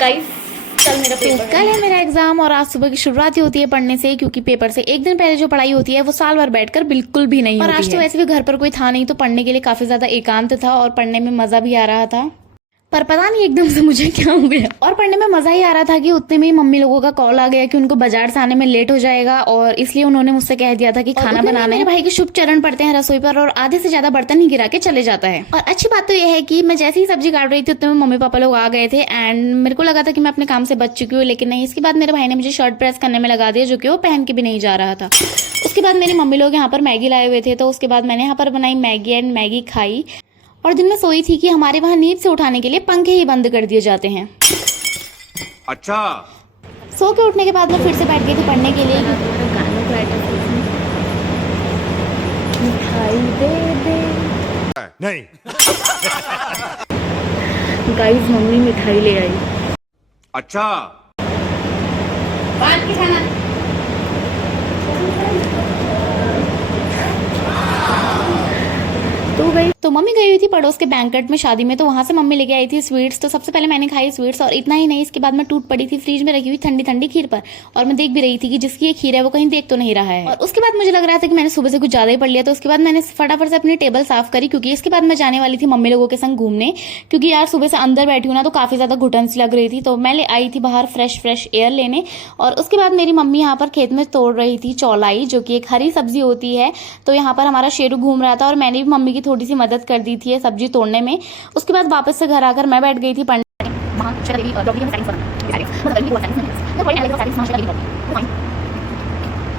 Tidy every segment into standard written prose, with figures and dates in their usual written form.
Guys कल मेरा paper कल है मेरा एग्जाम और आज सुबह की शुरुआत ही होती है पढ़ने से, क्योंकि पेपर से एक दिन पहले जो पढ़ाई होती है वो साल भर बैठकर बिल्कुल भी नहीं होती है। और आज तो वैसे भी घर पर कोई था नहीं, तो पढ़ने के लिए काफी ज्यादा एकांत था और पढ़ने में मजा भी आ रहा था। पर पता नहीं एकदम से मुझे क्या हो गया, और पढ़ने में मजा ही आ रहा था कि उतने में ही मम्मी लोगों का कॉल आ गया कि उनको बाजार से आने में लेट हो जाएगा, और इसलिए उन्होंने मुझसे कह दिया था कि खाना बनाना है। मेरे भाई के शुभ चरण पड़ते हैं रसोई पर और आधे से ज्यादा बर्तन ही गिरा के चले जाता है। और अच्छी बात तो यह है कि मैं जैसे ही सब्जी काट रही थी उतने में मम्मी पापा लोग आ गए थे, एंड मेरे को लगा था कि मैं अपने काम से बच चुकी हूँ, लेकिन नहीं। इसके बाद मेरे भाई ने मुझे शर्ट प्रेस करने में लगा दिया, जो कि वो पहन के भी नहीं जा रहा था। उसके बाद मेरी मम्मी लोग यहाँ पर मैगी लाए हुए थे, तो उसके बाद मैंने यहाँ पर बनाई मैगी एंड मैगी खाई। और दिन में सोई थी कि हमारे वहाँ नींद से उठाने के लिए पंखे ही बंद कर दिए जाते हैं। अच्छा। सो के उठने के बाद मैं फिर से बैठ गई थी पढ़ने के लिए। मिठाई दे दे नहीं। गाइस मम्मी मिठाई ले आई। अच्छा। तो मम्मी गई हुई थी पड़ोस के बैंकेट में शादी में, तो वहां से मम्मी लेके आई थी स्वीट्स। तो सबसे पहले मैंने खाई स्वीट्स, और इतना ही नहीं, इसके बाद मैं टूट पड़ी थी फ्रिज में रखी हुई ठंडी ठंडी खीर पर, और मैं देख भी रही थी कि जिसकी ये खीर है वो कहीं देख तो नहीं रहा है। और उसके बाद मुझे लग रहा था कि मैंने सुबह से कुछ ज्यादा ही पढ़ लिया, तो उसके बाद मैंने फटाफट से अपनी टेबल साफ करी, क्योंकि इसके बाद मैं जाने वाली थी मम्मी लोगों के संग घूमने, क्योंकि यार सुबह से अंदर बैठी हूँ ना तो काफी ज्यादा घुटन सी लग रही थी। तो मैं आई थी बाहर फ्रेश एयर लेने, और उसके बाद मेरी मम्मी यहाँ पर खेत में तोड़ रही थी चौलाई, जो कि एक हरी सब्जी होती है। तो यहाँ पर हमारा शेरू घूम रहा था और मैंने भी मम्मी की थोड़ी सी मदद कर दी थी सब्जी तोड़ने में। उसके बाद वापस से घर आकर मैं बैठ गई थी पढ़ने।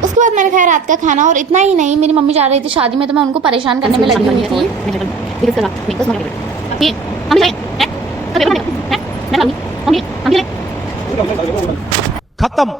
उसके बाद मैंने खाया रात का खाना, और इतना ही नहीं, मेरी मम्मी जा रही थी शादी में, तो मैं उनको परेशान करने में लगी हुई थी। खत्म।